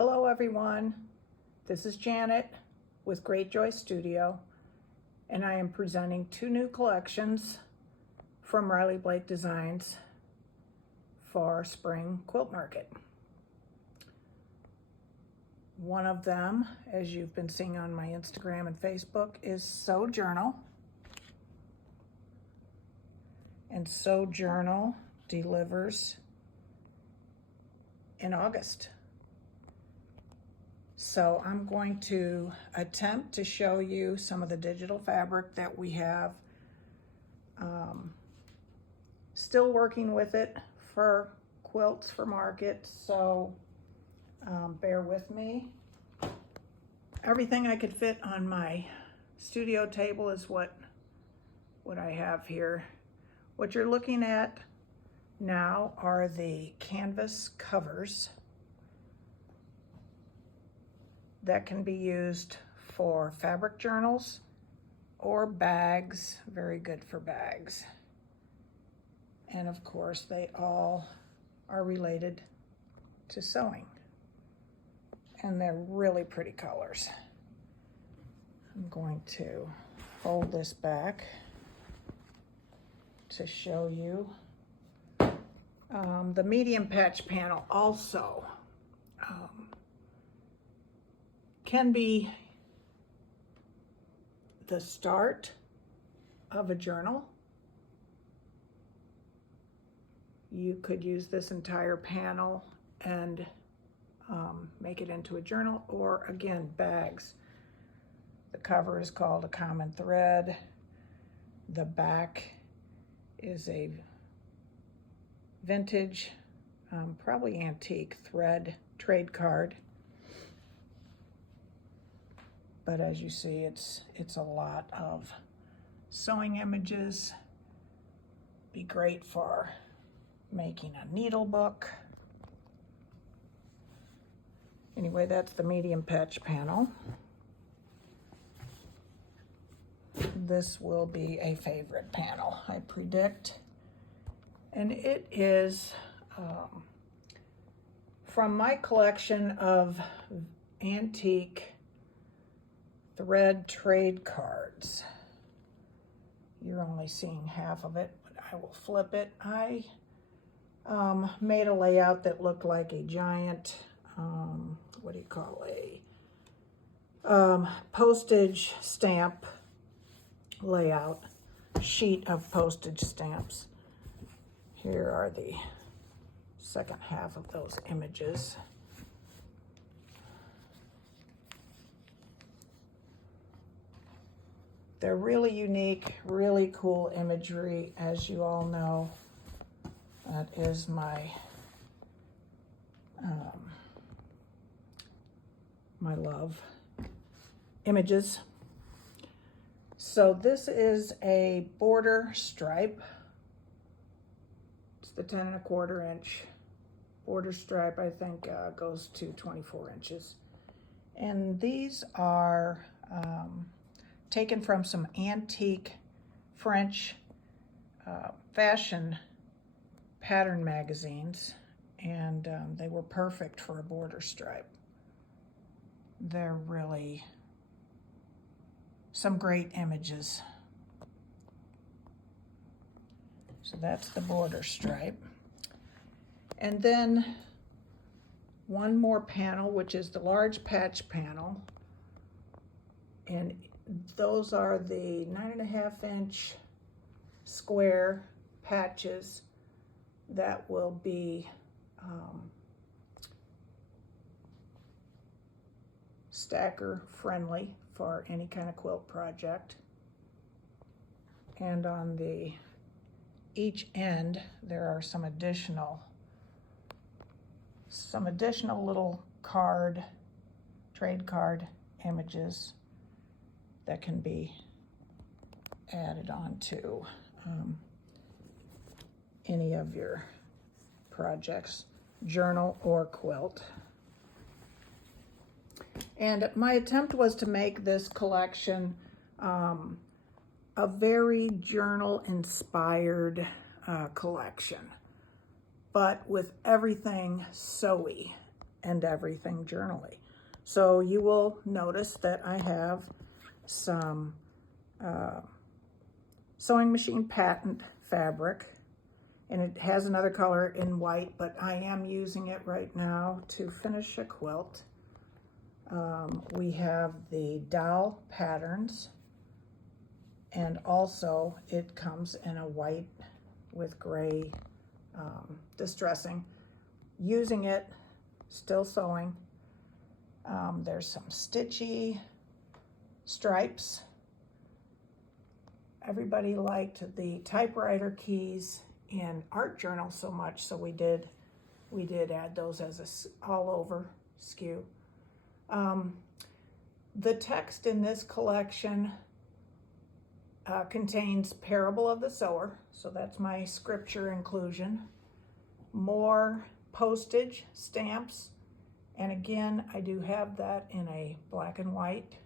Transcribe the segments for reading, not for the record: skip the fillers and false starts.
Hello everyone, this is Janet with Great Joy Studio, and I am presenting two new collections from Riley Blake Designs for Spring Quilt Market. One of them, as you've been seeing on my Instagram and Facebook, is Sew Journal. And Sew Journal delivers in August. So I'm going to attempt to show you some of the digital fabric that we have. Still working with it for quilts for market, so bear with me. Everything I could fit on my studio table is what I have here. What you're looking at now are the canvas covers that can be used for fabric journals or bags. Very good for bags. And of course, they all are related to sewing. And they're really pretty colors. I'm going to fold this back to show you. The medium patch panel also can be the start of a journal. You could use this entire panel and make it into a journal, or again, bags. The cover is called a common thread. The back is a vintage, probably antique thread trade card. But as you see, it's a lot of sewing images. Be great for making a needle book. Anyway, that's the medium patch panel. This will be a favorite panel, I predict. And it is from my collection of antique thread trade cards. You're only seeing half of it, but I will flip it. I made a layout that looked like a giant, what do you call a postage stamp layout, sheet of postage stamps. Here are the second half of those images. They're really unique, really cool imagery, as you all know. That is my my love images. So this is a border stripe. It's the 10¼ inch border stripe. I think goes to 24 inches. And these are taken from some antique French fashion pattern magazines, and they were perfect for a border stripe. They're really some great images. So that's the border stripe. And then one more panel, which is the large patch panel. And those are the 9½ inch square patches that will be stacker friendly for any kind of quilt project. And on the each end there are some additional little trade card images that can be added onto any of your projects, journal or quilt. And my attempt was to make this collection a very journal-inspired collection, but with everything sewy. and everything journally. So you will notice that I have some sewing machine patent fabric, and it has another color in white, but I am using it right now to finish a quilt. We have the doll patterns, and also it comes in a white with gray distressing. Using it, still sewing. There's some stitchy stripes. Everybody liked the typewriter keys in art journal so much, so we did add those as a all over SKU. The text in this collection contains Parable of the Sower, so that's my scripture inclusion. More postage stamps, and again, I do have that in a black and white.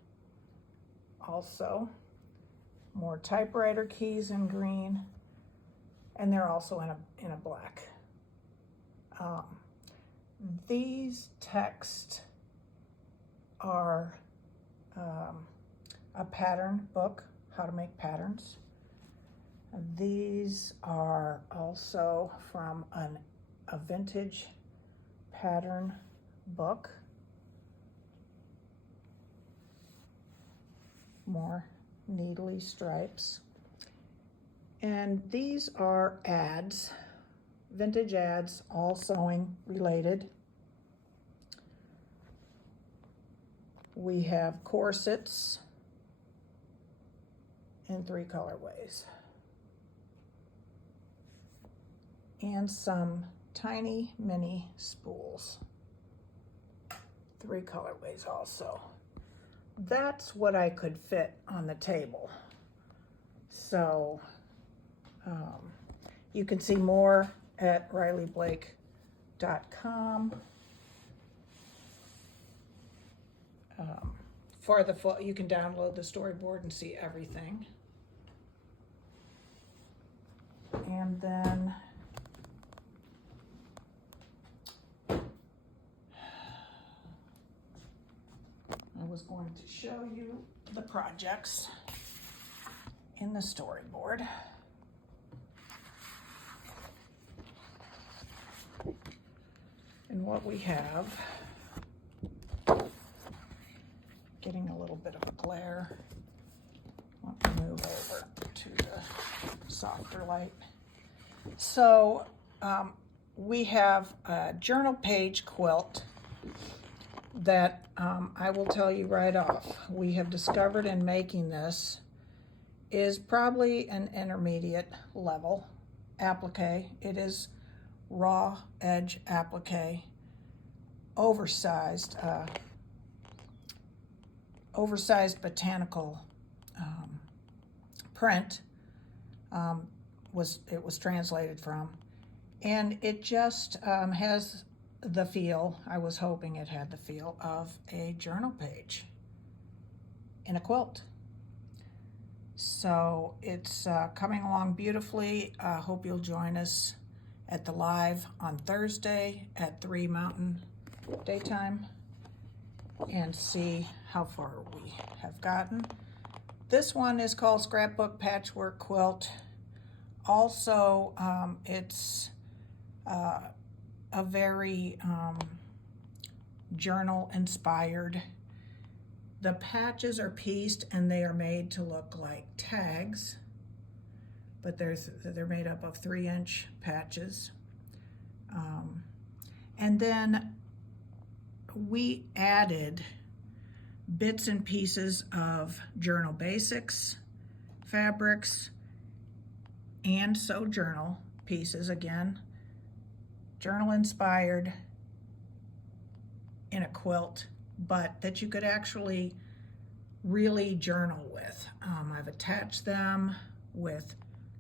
Also, more typewriter keys in green, and they're also in a black. These texts are a pattern book, how to make patterns. These are also from a vintage pattern book. More needly stripes. And these are ads, vintage ads, all sewing related. We have corsets in 3 colorways. And some tiny mini spools. 3 colorways also. That's what I could fit on the table. So you can see more at rileyblake.com. For the full, you can download the storyboard and see everything. And then I was going to show you the projects in the storyboard. And what we have, getting a little bit of a glare. Let me move over to the softer light. So we have a journal page quilt that I will tell you right off, we have discovered in making this is probably an intermediate level applique. It is raw edge applique, oversized botanical print it was translated from, and it just has the feel, I was hoping it had the feel of a journal page in a quilt. So it's coming along beautifully. I hope you'll join us at the live on Thursday at 3 Mountain daytime and see how far we have gotten. This one is called Scrapbook Patchwork Quilt. Also, it's a very journal inspired. The patches are pieced and they are made to look like tags, but they're made up of 3-inch patches. And then we added bits and pieces of journal basics, fabrics, and sew journal pieces, again, journal inspired in a quilt, but that you could actually really journal with. I've attached them with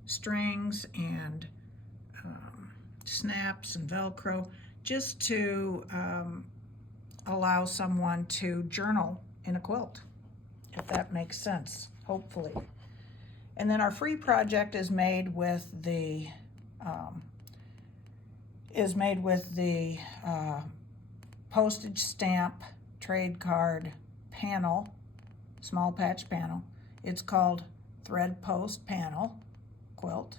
strings and snaps and Velcro just to allow someone to journal in a quilt, if that makes sense, hopefully. And then our free project is made with the postage stamp trade card panel, small patch panel. It's called Thread Post Panel Quilt,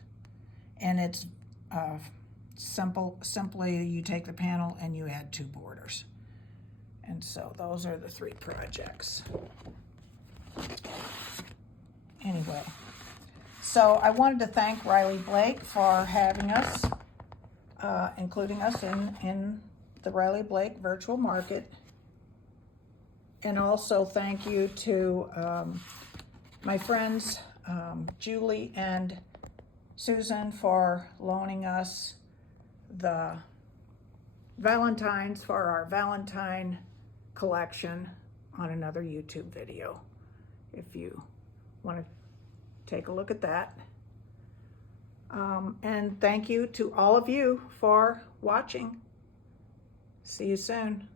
and it's simply you take the panel and you add 2 borders. And so those are the 3 projects. Anyway, so I wanted to thank Riley Blake for having us, including us in the Riley Blake Virtual Market. And also thank you to my friends Julie and Susan for loaning us the Valentines for our Valentine collection on another YouTube video, if you want to take a look at that. And thank you to all of you for watching. See you soon.